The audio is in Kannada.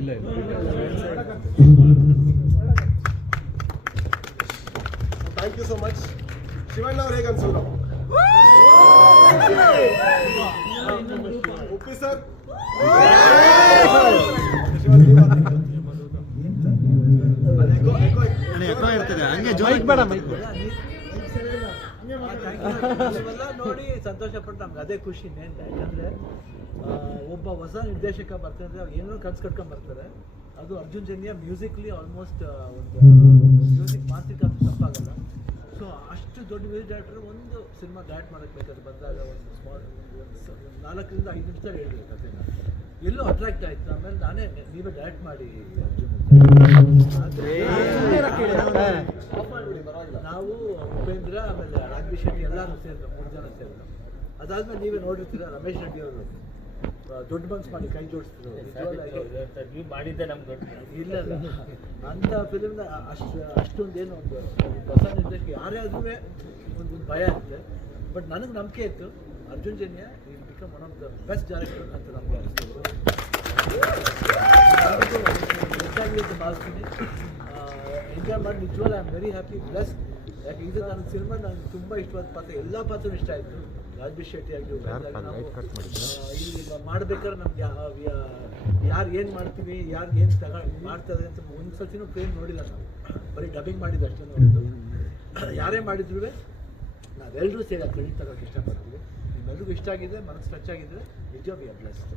ಇಲ್ಲ thank you so much. Shivanna ಅವ್ರು ಹೇಗೆ ಅನ್ಸೋದು? ಉಪ್ಪಿ ಸರ್ ನೋಡಿ ಸಂತೋಷ ಪಟ್ಟು ನಮ್ಗೆ ಅದೇ ಖುಷಿ. ಯಾಕಂದ್ರೆ ಒಬ್ಬ ಹೊಸ ನಿರ್ದೇಶಕ ಬರ್ತಾರೆ ಅಂದ್ರೆ ಅವ್ರು ಏನೋ ಕನ್ಸು ಕಟ್ಕೊಂಡ್ ಬರ್ತಾರೆ. ಅದು ಅರ್ಜುನ್ ಜನ್ಯ ಮ್ಯೂಸಿಕ್ಲಿ ಆಲ್ಮೋಸ್ಟ್ ಒಂದು ಮ್ಯೂಸಿಕ್ ಮಾಸ್ತಿಕ ಅಂತ ತಪ್ಪಾಗಲ್ಲ. ಸೊ ಅಷ್ಟು ದೊಡ್ಡ ಮ್ಯೂಸಿಕ್ ಡೈರೆಕ್ಟರ್ ಒಂದು ಸಿನಿಮಾ ಡೈರೆಕ್ಟ್ ಮಾಡಕ್ಕೆ ಬೇಕಾದ್ರೆ ಬಂದಾಗ ಒಂದು ಸ್ಮಾಲ್ 4 ರಿಂದ 5 ನಿಮಿಷ ಹೇಳಿದ್ರು ಕಥೆನ. ಎಲ್ಲೋ ಅಟ್ರಾಕ್ಟ್ ಆಯ್ತು. ಆಮೇಲೆ ನಾನೇ ನೀವೇ ಡೈರೆಕ್ಟ್ ಮಾಡಿ ಅರ್ಜುನ್. ನಾವು ಉಪೇಂದ್ರ ಆಮೇಲೆ ರಾಘವಿ ಶೆಟ್ಟಿ ಎಲ್ಲರೂ ಸೇರಿದ್ರು, 3 ಜನ ಸೇರಿದ್ರು. ಅದಾದ್ಮೇಲೆ ನೀವೇ ನೋಡಿರ್ತೀರ ರಮೇಶ್ ರೆಡ್ಡಿ ಅವರು ದೊಡ್ಡ ಮನ್ಸು ಮಾಡಿ ಕೈ ಜೋಡಿಸ್ತಿದ್ರು. ನೀವು ಮಾಡಿದ್ದೆ ನಮ್ಗೆ ಇಲ್ಲ ಅಂತ ಫಿಲಿಮ್ನ ಅಷ್ಟೊಂದೇನು ಒಂದು ಹೊಸ ನಿರ್ದೇಶಕ ಯಾರೇ ಆದ್ರೂ ಒಂದು ಭಯ ಇರುತ್ತೆ. ಬಟ್ ನನಗೆ ನಂಬಿಕೆ ಇತ್ತು Arjun Janya will become one of the best director ಅಂತ ನಮಗೆ ಅನಿಸ್ತಿದ್ರು. ಹೆಚ್ಚಾಗಿ ಭಾವಿಸ್ತೀನಿ. ಎಂಜಾಯ್ ಮಾಡಿ ನಿಜವಾಗ್ಲೂ I am very happy bless. ಯಾಕೆ ಇದು ನನ್ನ ಸಿನಿಮಾ ನನಗೆ ತುಂಬ ಇಷ್ಟವಾದ ಪಾತ್ರ, ಎಲ್ಲ ಪಾತ್ರನೂ ಇಷ್ಟ ಆಯಿತು. ರಾಘವಿ ಶೆಟ್ಟಿ ಆಗಿ ಈಗ ಮಾಡ್ಬೇಕಾದ್ರೆ ನಮ್ಗೆ ಯಾರು ಏನು ಮಾಡ್ತೀವಿ, ಯಾರು ಏನು ಮಾಡ್ತಾರೆ ಅಂತ ಒಂದು ಸರ್ತಿನೂ ಪ್ರೇಮ್ ನೋಡಿಲ್ಲ ನಾವು. ಬರೀ ಡಬ್ಬಿಂಗ್ ಮಾಡಿದ್ದು ಅಷ್ಟೇ ನೋಡಿದ್ದು. ಯಾರೇ ಮಾಡಿದ್ರು ನಾವೆಲ್ಲರೂ ಸೇರಿ ಕ್ರೆಡಿಟ್ ತಗೋಕ್ಕೆ ಇಷ್ಟಪಡ್ತೀವಿ. ನಿಮ್ಮೆಲ್ರಿಗೂ ಇಷ್ಟ ಆಗಿದೆ, ಮನಸ್ಸು ಟಚ್ ಆಗಿದ್ರೆ ನಿಜ ವಿ ಆರ್ ಬ್ಲೆಸ್ಡ್.